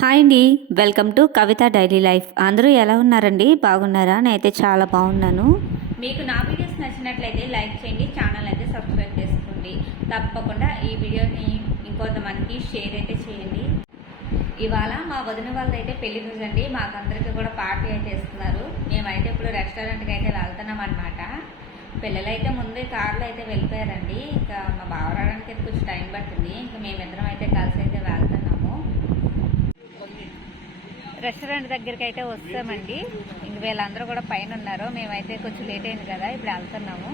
Hi అండి. Welcome to Kavitha daily life. అందరూ ఎలా ఉన్నారండి? బాగున్నారా? నేనైతే చాలా బాగున్నాను. మీకు నా వీడియోస్ నచ్చినట్లయితే లైక్ చేయండి ఛానల్ అయితే సబ్స్క్రైబ్ చేసుకోండి. తప్పకుండా ఈ వీడియోని ఇంకొంతమందికి షేర్ అయితే చేయండి. ఇవాళ మా వదిన వాళ్ళదైతే పెళ్ళి రోజు అండి. మాకందరికీ కూడా పార్టీ అయితే ఇస్తున్నారు మేమైతే ఇప్పుడు రెస్టారెంట్కి అయితే వెళ్తున్నాం అనమాట పిల్లలైతే ముందే కార్లో అయితే వెళ్ళిపోయారండి. ఇంకా మా బావ రావడానికి అయితే కొంచెం టైం పట్టింది. ఇంకా మేమిద్దరం అయితే కలిసి అయితే వెళ్తాం రెస్టారెంట్ దగ్గరికి అయితే వస్తామండి. ఇంక వీళ్ళందరూ కూడా పైన ఉన్నారు. మేమైతే కొంచెం లేట్ అయింది కదా ఇప్పుడు వెళ్తున్నాము.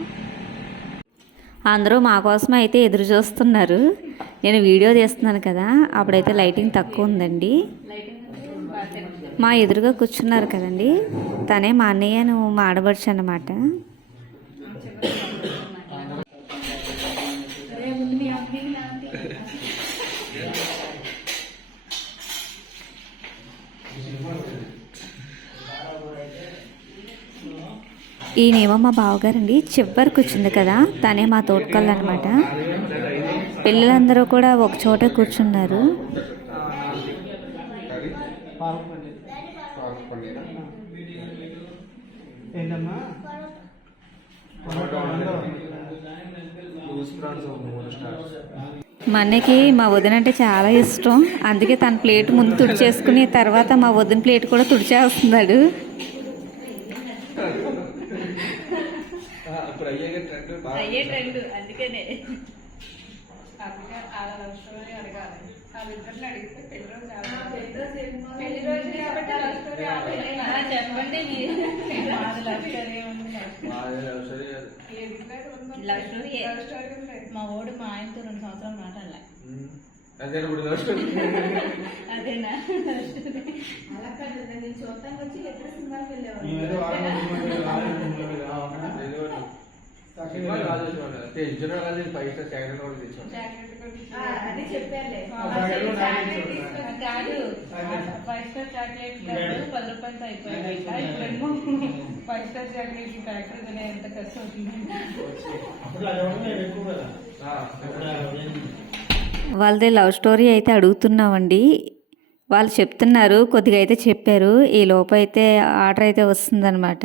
అందరూ మా కోసం అయితే ఎదురు చూస్తున్నారు. నేను వీడియో తీస్తున్నాను కదా అప్పుడైతే లైటింగ్ తక్కువ ఉందండి. మా ఎదురుగా కూర్చున్నారు కదండి. తనే మా అన్నయ్య నువ్వు మా ఆడబడుచు అన్నమాట ఈయనేమో మా బావగారండి. చివరి కూర్చుంది కదా తనే మా తోటకల్లు అనమాట పిల్లలందరూ కూడా ఒక చోట కూర్చున్నారు. మా అన్నయ్యకి మా వదిన అంటే చాలా ఇష్టం. అందుకే తన ప్లేట్ ముందు తుడిచేసుకుని తర్వాత మా వదిన ప్లేట్ కూడా తుడిచేస్తున్నాడు. చెప్పండి బాగా లవ్ స్టోరీ. లవ్ స్టోరీ మా ఓడు మా ఆయనతో రెండు సంవత్సరాలు మాట్లాడలే. అదే ఇప్పుడు లవ్ స్టోరీ? అదేనా? అలా కాదు నేను చూడటానికి వచ్చి ఎక్కడ సినిమాకి కాదు ఫైవ్ స్టార్ సెకండ్ కూడా తెచ్చాను అది చెప్పారులే? కాదు ఫైవ్ స్టార్ చాక్లెట్ పది రూపాయలతో అయిపోయాయి ఫైవ్ స్టార్ చాక్లెట్ ఎంత ఖర్చు అవుతుంది. వాళ్ళది లవ్ స్టోరీ అయితే అడుగుతున్నామండి. వాళ్ళు చెప్తున్నారు కొద్దిగా అయితే చెప్పారు. ఈ లోపు అయితే ఆర్డర్ అయితే వస్తుందన్నమాట.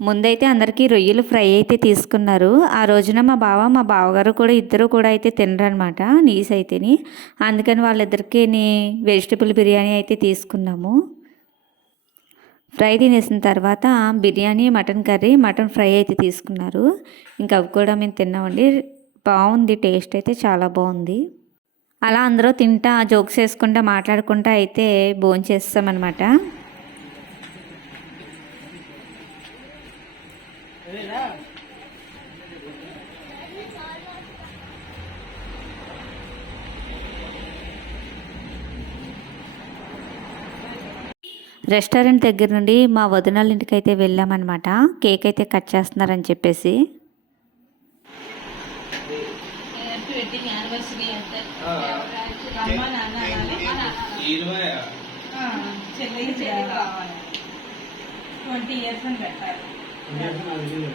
ముందైతే అందరికీ రొయ్యలు ఫ్రై అయితే తీసుకున్నారు. ఆ రోజున మా బావ మా బావగారు కూడా ఇద్దరు కూడా అయితే తినరనమాట నీస్ అయితేని అందుకని వాళ్ళిద్దరికి వెజిటబుల్ బిర్యానీ అయితే తీసుకున్నాము. ఫ్రై తినేసిన తర్వాత biryani mutton curry mutton fry అయితే తీసుకున్నారు. ఇంకా అవి కూడా మేము తిన్నామండి. బాగుంది టేస్ట్ అయితే చాలా బాగుంది. అలా అందరూ తింటా జోక్స్ వేసుకుంటా మాట్లాడుకుంటా అయితే భోంచేస్తామన్నమాట. రెస్టారెంట్ దగ్గర నుండి మా వదినాల ఇంటికి అయితే వెళ్ళామన్నమాట. కేక్ అయితే కట్ చేస్తున్నారని చెప్పేసి. ట్వంటీ ఇయర్స్ అని పెట్టాలి. ఇంజక్షన్ అది ఇది.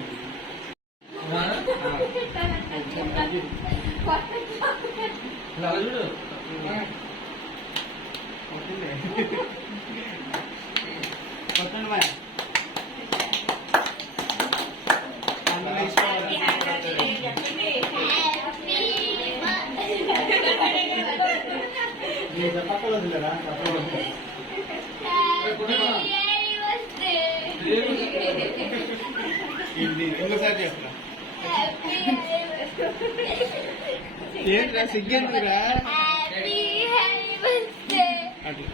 ఇంకోసారి చేస్తున్నా ఏంట్రా సిగ్గేంటిరా అట్లా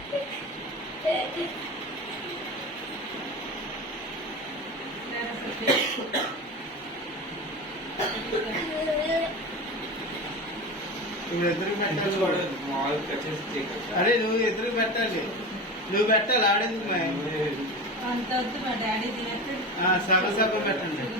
అరే నువ్వు ఎదురు పెట్టాలి? నువ్వు పెట్టాలి ఆడేందుకు వద్దు మా డాడీ తినేస్తే ఆ, సగం సగం పెట్టండి అది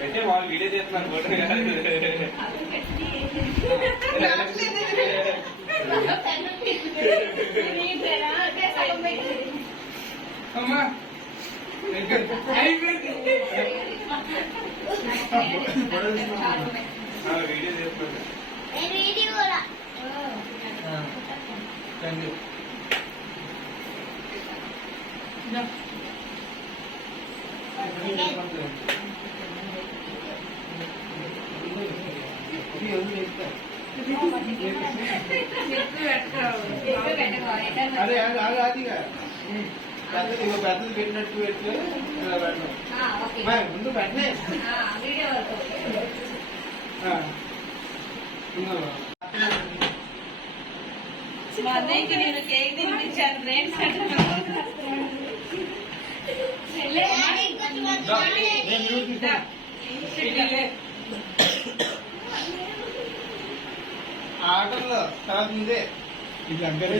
అయితే వాళ్ళు వీడియో చేస్తున్నారు అమ్మా. వీడియో చేస్తున్నారు ఆ, అదే అది అది పెద్దది పెద్దది పెట్టినట్టు పెట్టు ఇలా పెట్టు. మా ముందు పెట్టలే. మా అన్నయ్యకి నేను కేక్ తినిపించాను ఫ్రెండ్స్. ఆటల్లో తర్వాత ముందే ఇది అంబేర్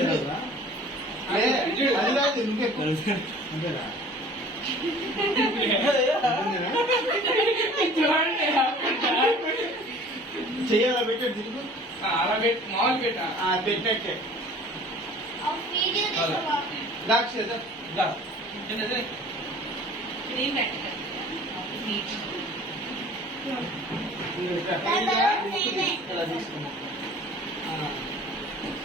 అది కాదు ఇంకే అంతేనా చెయ్యాలా పెట్టాడు తిరుగు అలా పెట్టి మామూలు పెట్టా పెట్టినట్టే ద్రాక్ష దా. క్రీమ్ పెట్టకండి ఇలా తీసుకున్నా ఆ. పైకి పెట్టు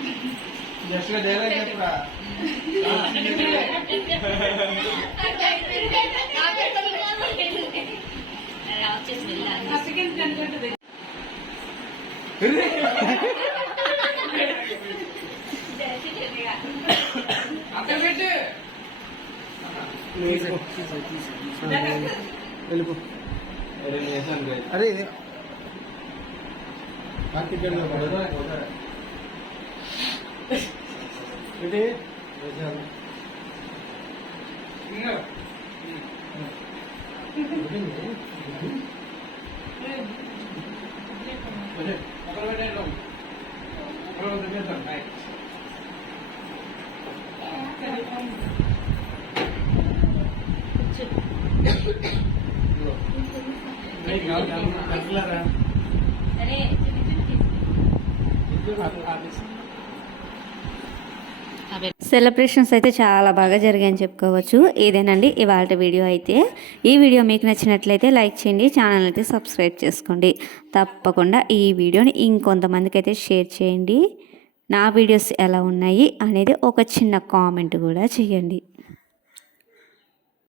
ఆ. జస్ట్గా డైలాగ్ చెప్పురా? అత్తకి ఎంత అనుకుంటుంది? అక్కడ పెట్టు వెళ్ళిపో అరే సెలబ్రేషన్స్ అయితే చాలా బాగా జరిగాయని చెప్పుకోవచ్చు. ఇదేనండి ఇవాళ వీడియో అయితే. ఈ వీడియో మీకు నచ్చినట్లయితే లైక్ చేయండి ఛానల్ అయితే సబ్స్క్రైబ్ చేసుకోండి. తప్పకుండా ఈ వీడియోని ఇంకొంతమందికి అయితే షేర్ చేయండి. నా వీడియోస్ ఎలా ఉన్నాయి అనేది ఒక చిన్న కామెంట్ కూడా చేయండి.